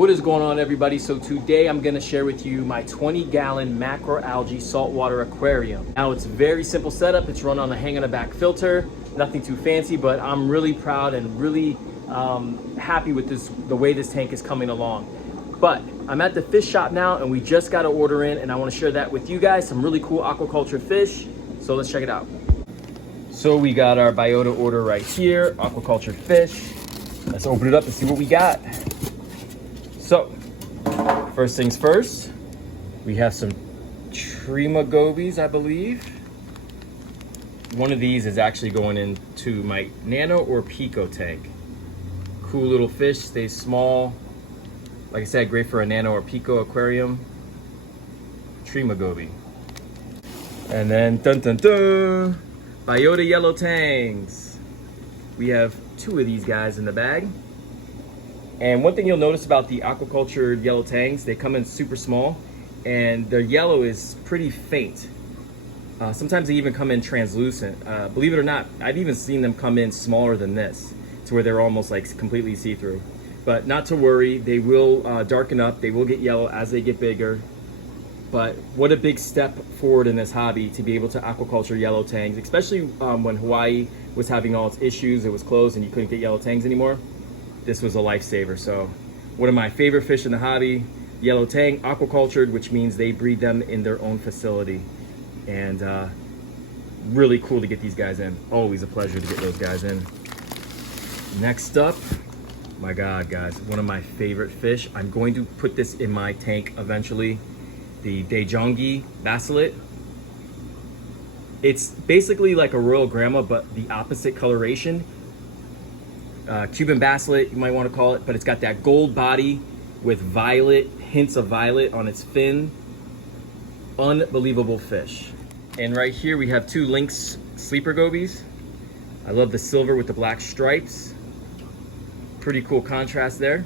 What is going on, everybody? So today I'm going to share with you my 20-gallon macroalgae saltwater aquarium. Now it's a very simple setup. It's run on a hang on the back filter, nothing too fancy, but I'm really proud and really happy with the way this tank is coming along. But I'm at the fish shop now and we just got an order in and I want to share that with you guys. Some really cool aquaculture fish. So let's check it out. So we got our biota order right here, aquaculture fish. Let's open it up and see what we got. So, first things first, we have some gobies, I believe. One of these is actually going into my nano or pico tank. Cool little fish, stays small. Like I said, great for a nano or pico aquarium. Goby. And then, dun dun dun, biota yellow tangs. We have 2 of these guys in the bag. And one thing you'll notice about the aquaculture yellow tangs, they come in super small and their yellow is pretty faint. Sometimes they even come in translucent. Believe it or not, I've even seen them come in smaller than this, to where they're almost like completely see-through. But not to worry, they will darken up, they will get yellow as they get bigger. But what a big step forward in this hobby to be able to aquaculture yellow tangs, especially when Hawaii was having all its issues, it was closed and you couldn't get yellow tangs anymore. This was a lifesaver. So one of my favorite fish in the hobby, yellow tang, aquacultured, which means they breed them in their own facility. And really cool to get these guys in. Always a pleasure to get those guys in. Next up, my God, guys, one of my favorite fish. I'm going to put this in my tank eventually. The Daejeongi bacillate. It's basically like a royal grandma, but the opposite coloration. Cuban bacillate, you might want to call it, but it's got that gold body with violet, hints of violet on its fin. Unbelievable fish. And right here we have 2 lynx sleeper gobies. I love the silver with the black stripes. Pretty cool contrast there.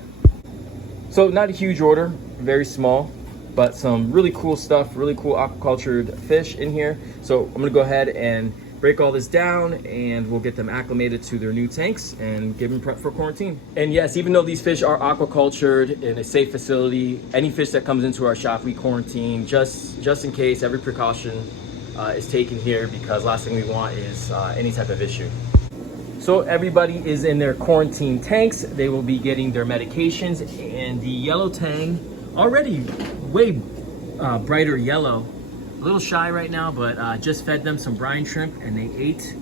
So not a huge order, very small, but some really cool stuff, really cool aquacultured fish in here. So I'm gonna go ahead and break all this down and we'll get them acclimated to their new tanks and give them prep for quarantine. And yes, even though these fish are aquacultured in a safe facility, any fish that comes into our shop, we quarantine just in case. Every precaution is taken here because last thing we want is any type of issue. So everybody is in their quarantine tanks. They will be getting their medications, and the yellow tang already way brighter yellow. A little shy right now, but just fed them some brine shrimp and they ate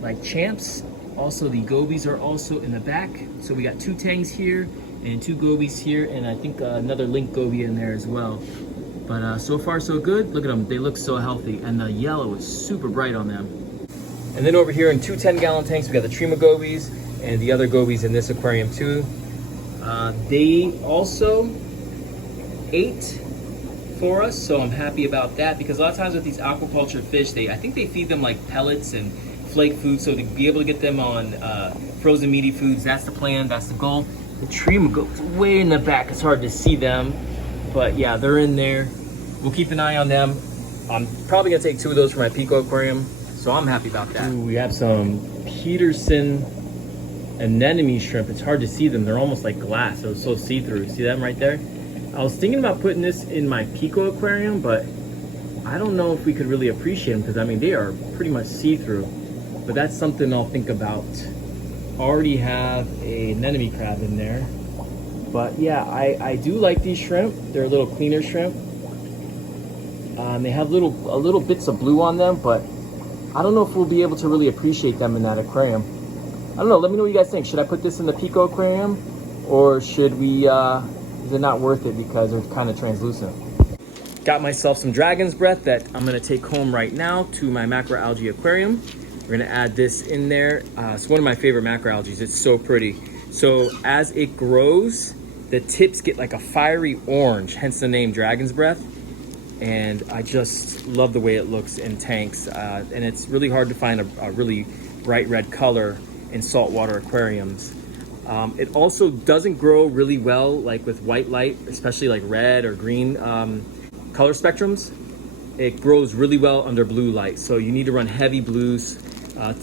like champs. Also, the gobies are also in the back. So we got 2 tangs here and 2 gobies here, and I think another link goby in there as well. But so far so good. Look at them, they look so healthy, and the yellow is super bright on them. And then over here in 2 10-gallon tanks, we got the gobies and the other gobies in this aquarium too. They also ate for us, so I'm happy about that, because a lot of times with these aquaculture fish, I think they feed them like pellets and flake food, so to be able to get them on frozen meaty foods, that's the plan, that's the goal. The trima goes way in the back, it's hard to see them, but yeah, they're in there. We'll keep an eye on them. I'm probably gonna take 2 of those for my pico aquarium, so I'm happy about that. Ooh, we have some Peterson anemone shrimp. It's hard to see them, they're almost like glass, so it's so see-through. See them right there? I was thinking about putting this in my pico aquarium, but I don't know if we could really appreciate them because I mean they are pretty much see-through. But that's something I'll think about. Already have a anemone crab in there, but yeah, I do like these shrimp. They're a little cleaner shrimp. They have little bits of blue on them, but I don't know if we'll be able to really appreciate them in that aquarium. I don't know. Let me know what you guys think. Should I put this in the pico aquarium, or should we? Is it not worth it because they're kind of translucent? Got myself some dragon's breath that I'm gonna take home right now to my macroalgae aquarium. We're gonna add this in there. It's one of my favorite macroalgae. It's so pretty. So as it grows, the tips get like a fiery orange, hence the name dragon's breath. And I just love the way it looks in tanks. And it's really hard to find a really bright red color in saltwater aquariums. It also doesn't grow really well like with white light, especially like red or green color spectrums. It grows really well under blue light, so you need to run heavy blues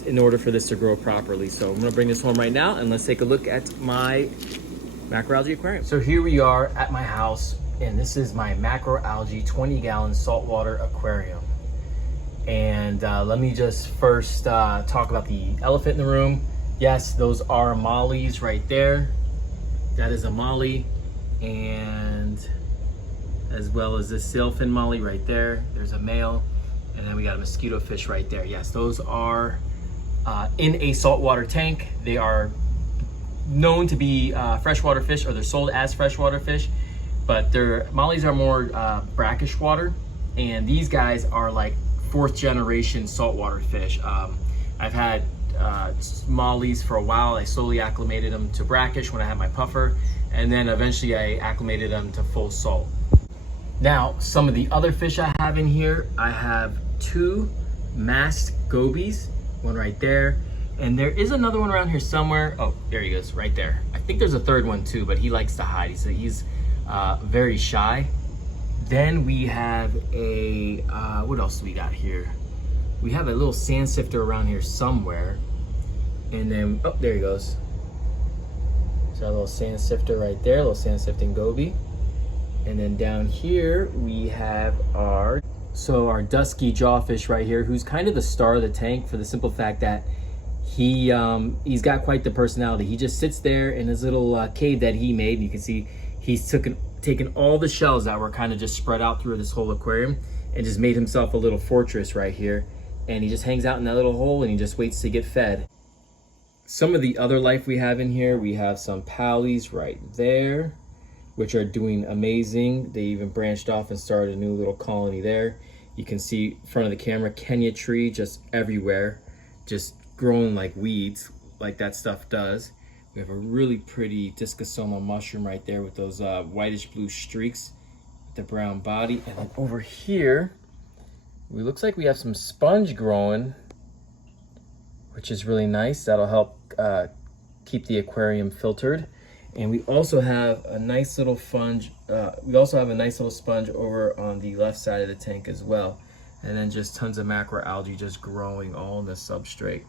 in order for this to grow properly. So I'm gonna bring this home right now and let's take a look at my macroalgae aquarium. So here we are at my house, and this is my macroalgae 20-gallon saltwater aquarium. And let me just first talk about the elephant in the room. Yes, those are mollies right there. That is a molly, and as well as this sailfin molly right there. There's a male, and then we got a mosquito fish right there. Yes, those are in a saltwater tank. They are known to be freshwater fish, or they're sold as freshwater fish, but their mollies are more brackish water, and these guys are like 4th generation saltwater fish. I've had mollies for a while. I slowly acclimated them to brackish when I had my puffer, and then eventually I acclimated them to full salt. Now, some of the other fish I have in here, I have 2 masked gobies, one right there, and there is another one around here somewhere. Oh, there he goes, right there. I think there's a 3rd one too, but he likes to hide. He's very shy. Then we have a, what else do we got here? We have a little sand sifter around here somewhere. And then, oh, there he goes. So a little sand sifter right there, a little sand sifting goby. And then down here we have our dusky jawfish right here, who's kind of the star of the tank for the simple fact that he's got quite the personality. He just sits there in his little cave that he made. And you can see he's taken all the shells that were kind of just spread out through this whole aquarium and just made himself a little fortress right here. And he just hangs out in that little hole and he just waits to get fed. Some of the other life we have in here, we have some pallies right there, which are doing amazing. They even branched off and started a new little colony there. You can see in front of the camera, Kenya tree just everywhere, just growing like weeds, like that stuff does. We have a really pretty discosoma mushroom right there with those whitish blue streaks with the brown body. And then over here, it looks like we have some sponge growing, which is really nice. That'll help keep the aquarium filtered. And we also have a nice little sponge. Over on the left side of the tank as well. And then just tons of macroalgae just growing all in the substrate,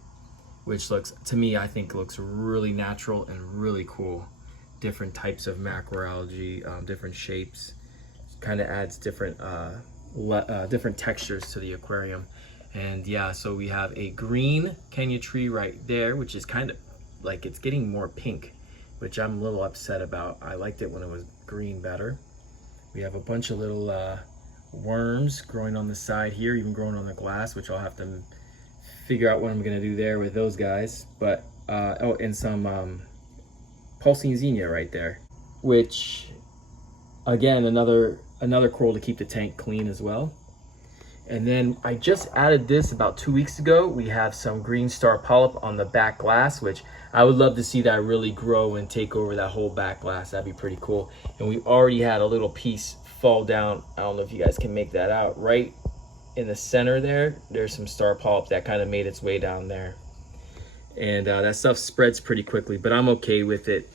which looks, to me, I think looks really natural and really cool. Different types of macroalgae, different shapes, kind of adds different textures to the aquarium. And yeah, so we have a green Kenya tree right there, which is kind of like, it's getting more pink, which I'm a little upset about. I liked it when it was green better. We have a bunch of little worms growing on the side here, even growing on the glass, which I'll have to figure out what I'm gonna do there with those guys. But oh, and some pulsing xenia right there, which again, another coral to keep the tank clean as well. And then I just added this about 2 weeks ago. We have some green star polyp on the back glass, which I would love to see that really grow and take over that whole back glass. That'd be pretty cool. And we already had a little piece fall down. I don't know if you guys can make that out. Right in the center there, there's some star polyp that kind of made its way down there. And that stuff spreads pretty quickly, but I'm okay with it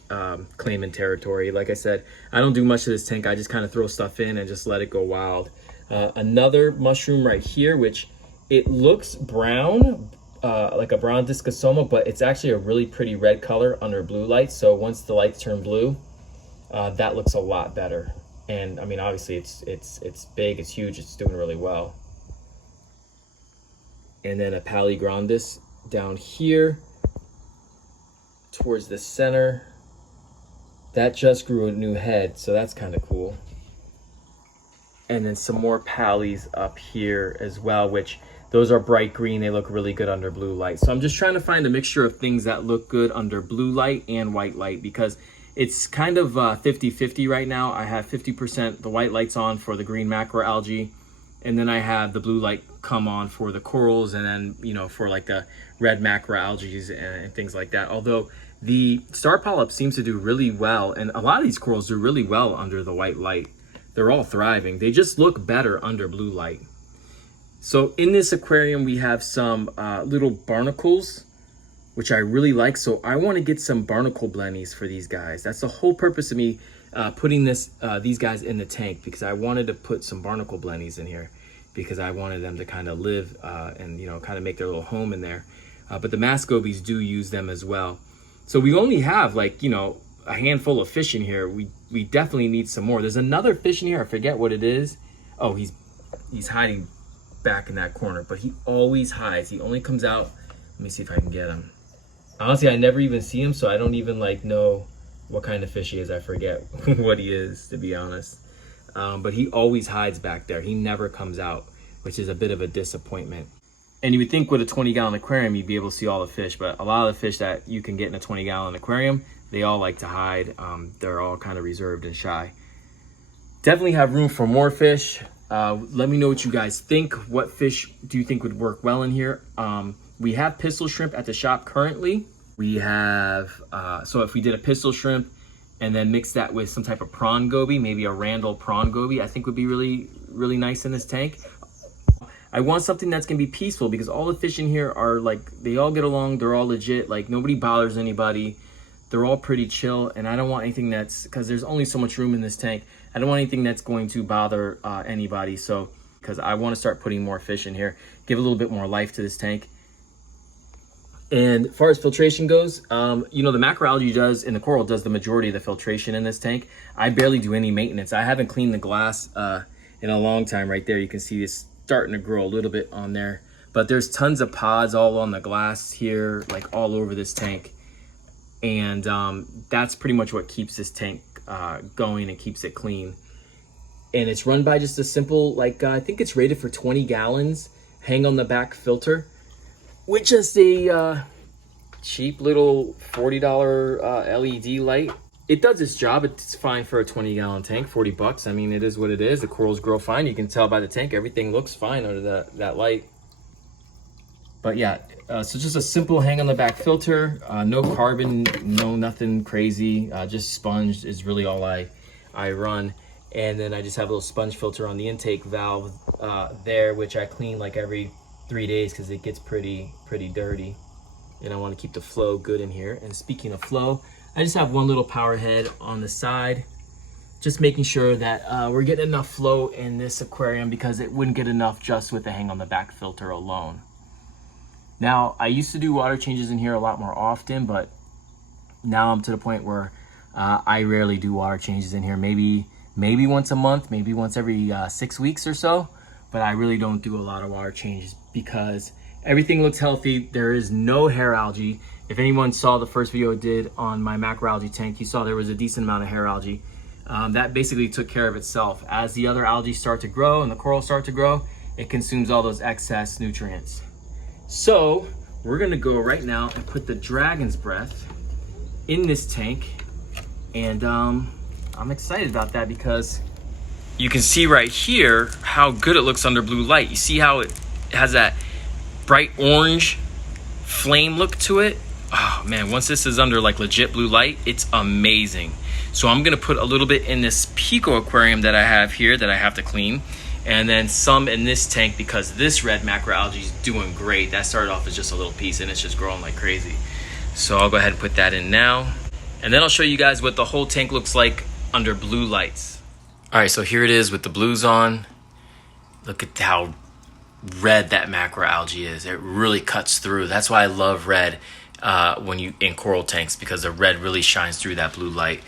claiming territory. Like I said, I don't do much of this tank. I just kind of throw stuff in and just let it go wild. Another mushroom right here, which it looks brown, like a brown discosoma, but it's actually a really pretty red color under blue light. So once the lights turn blue, that looks a lot better. And I mean, obviously it's big, it's huge, it's doing really well. And then a Paligrandis down here towards the center. That just grew a new head, so that's kind of cool. And then some more pallies up here as well, which those are bright green. They look really good under blue light. So I'm just trying to find a mixture of things that look good under blue light and white light, because it's kind of 50-50 right now. I have 50% the white lights on for the green macroalgae, and then I have the blue light come on for the corals, and then, you know, for like the red macroalgae and things like that. Although the star polyp seems to do really well, and a lot of these corals do really well under the white light. They're all thriving. They just look better under blue light. So in this aquarium, we have some little barnacles, which I really like. So I want to get some barnacle blennies for these guys. That's the whole purpose of me putting these guys in the tank, because I wanted to put some barnacle blennies in here, because I wanted them to kind of live and, you know, kind of make their little home in there. But the mascobies do use them as well. So we only have, like, you know, a handful of fish in here. We definitely need some more. There's another fish in here. I forget what it is. Oh, he's hiding back in that corner, but he always hides. He only comes out. Let me see if I can get him. Honestly, I never even see him, so I don't even like know what kind of fish he is. I forget what he is, to be honest. But he always hides back there. He never comes out, which is a bit of a disappointment. And you would think with a 20-gallon aquarium, you'd be able to see all the fish, but a lot of the fish that you can get in a 20-gallon aquarium, they all like to hide. They're all kind of reserved and shy. Definitely have room for more fish. Let me know what you guys think. What fish do you think would work well in here? We have pistol shrimp at the shop currently. We have, so if we did a pistol shrimp and then mix that with some type of prawn goby, maybe a Randall prawn goby, I think would be really, really nice in this tank. I want something that's gonna be peaceful because all the fish in here are like, they all get along, they're all legit, like nobody bothers anybody. They're all pretty chill, and I don't want anything that's, because there's only so much room in this tank, I don't want anything that's going to bother anybody. So, because I want to start putting more fish in here, give a little bit more life to this tank. And as far as filtration goes, you know, the macroalgae does, and the coral does the majority of the filtration in this tank. I barely do any maintenance. I haven't cleaned the glass in a long time. Right there, you can see it's starting to grow a little bit on there. But there's tons of pods all on the glass here, like all over this tank. And that's pretty much what keeps this tank going and keeps it clean. And it's run by just a simple, like, I think it's rated for 20 gallons, hang on the back filter, with just a cheap little $40 LED light. It does its job. It's fine for a 20-gallon tank, 40 bucks. I mean, it is what it is. The corals grow fine. You can tell by the tank, everything looks fine under that light. But yeah, so just a simple hang on the back filter, no carbon, no nothing crazy, just sponge is really all I run. And then I just have a little sponge filter on the intake valve there, which I clean like every 3 days because it gets pretty dirty. And I want to keep the flow good in here. And speaking of flow, I just have one little power head on the side, just making sure that we're getting enough flow in this aquarium because it wouldn't get enough just with the hang on the back filter alone. Now, I used to do water changes in here a lot more often, but now I'm to the point where I rarely do water changes in here. Maybe once a month, maybe once every 6 weeks or so, but I really don't do a lot of water changes because everything looks healthy. There is no hair algae. If anyone saw the first video I did on my macroalgae tank, you saw there was a decent amount of hair algae. That basically took care of itself. As the other algae start to grow and the coral start to grow, it consumes all those excess nutrients. So we're gonna go right now and put the dragon's breath in this tank. And I'm excited about that because you can see right here how good it looks under blue light. You see how it has that bright orange flame look to it? Oh man, once this is under like legit blue light, it's amazing. So I'm gonna put a little bit in this Pico aquarium that I have here that I have to clean, and then some in this tank because this red macroalgae is doing great. That started off as just a little piece and it's just growing like crazy. So I'll go ahead and put that in now. And then I'll show you guys what the whole tank looks like under blue lights. All right, so here it is with the blues on. Look at how red that macroalgae is. It really cuts through. That's why I love red when you in coral tanks, because the red really shines through that blue light.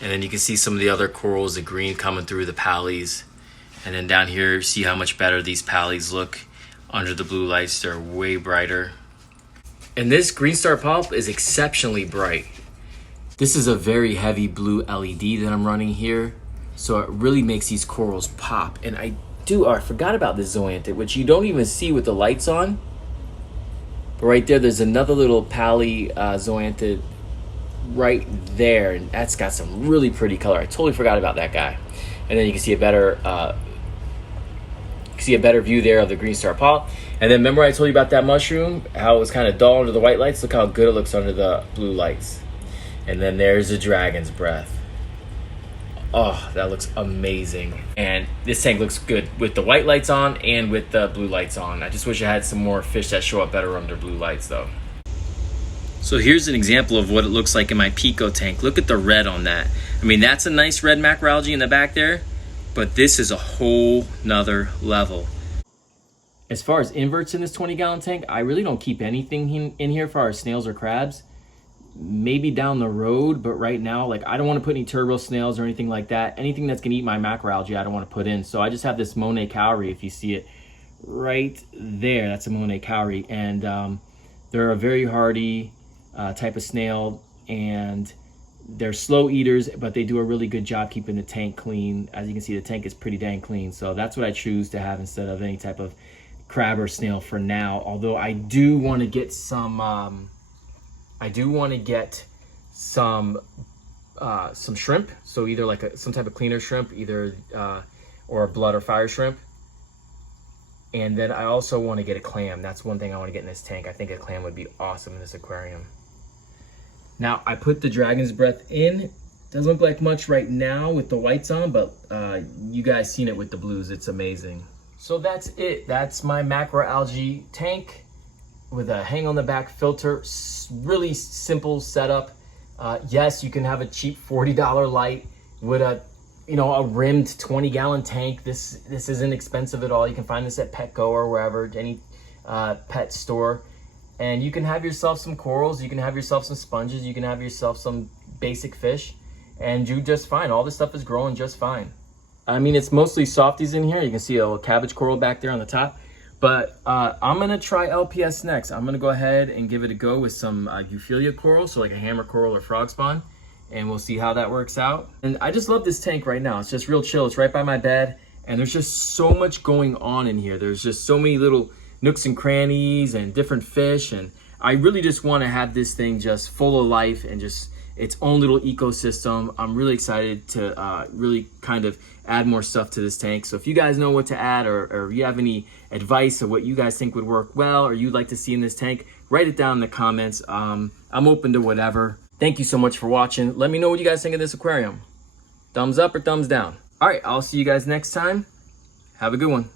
And then you can see some of the other corals, the green coming through the pallies. And then down here, see how much better these pallies look under the blue lights. They're way brighter. And this green star polyp is exceptionally bright. This is a very heavy blue LED that I'm running here. So it really makes these corals pop. And I forgot about this zoanthid, which you don't even see with the lights on. But right there, there's another little pally zoanthid right there. And that's got some really pretty color. I totally forgot about that guy. And then you can see a better view there of the green star polyp. And then remember I told you about that mushroom, how it was kind of dull under the white lights? Look how good it looks under the blue lights. And then there's the dragon's breath. Oh, that looks amazing. And this tank looks good with the white lights on and with the blue lights on. I just wish I had some more fish that show up better under blue lights though. So here's an example of what it looks like in my Pico tank. Look at the red on that. I mean, that's a nice red macroalgae in the back there, but this is a whole nother level. As far as inverts in this 20-gallon tank, I really don't keep anything in here for our snails or crabs. maybe down the road, but right now, like, I don't want to put any turbo snails or anything like that. Anything that's gonna eat my macroalgae, I don't want to put in. So I just have this Monet cowrie. If you see it right there, that's a Monet cowrie, and they're a very hardy type of snail, and they're slow eaters, but they do a really good job keeping the tank clean. As you can see, the tank is pretty dang clean. So that's what I choose to have instead of any type of crab or snail for now. Although I do want to get some some shrimp. So either like some type of cleaner shrimp, either or a blood or fire shrimp. And then I also want to get a clam. That's one thing I want to get in this tank. I think a clam would be awesome in this aquarium. Now I put the dragon's breath in. Doesn't look like much right now with the whites on, but you guys seen it with the blues. It's amazing. So that's it. That's my macroalgae tank with a hang on the back filter. Really simple setup. Yes, you can have a cheap $40 light with a rimmed 20-gallon tank. This isn't expensive at all. You can find this at Petco or wherever, any pet store. And you can have yourself some corals, you can have yourself some sponges, you can have yourself some basic fish, and do just fine. All this stuff is growing just fine. I mean, it's mostly softies in here. You can see a little cabbage coral back there on the top. But I'm gonna try LPS next. I'm gonna go ahead and give it a go with some Euphilia coral, so like a hammer coral or frog spawn, and we'll see how that works out. And I just love this tank right now. It's just real chill. It's right by my bed, and there's just so much going on in here. There's just so many little nooks and crannies and different fish, and I really just want to have this thing just full of life and just its own little ecosystem. I'm really excited to really kind of add more stuff to this tank. So if you guys know what to add, or you have any advice of what you guys think would work well or you'd like to see in this tank, write it down in the comments. I'm open to whatever. Thank you so much for watching. Let me know what you guys think of this aquarium. Thumbs up or thumbs down. All right, I'll see you guys next time. Have a good one.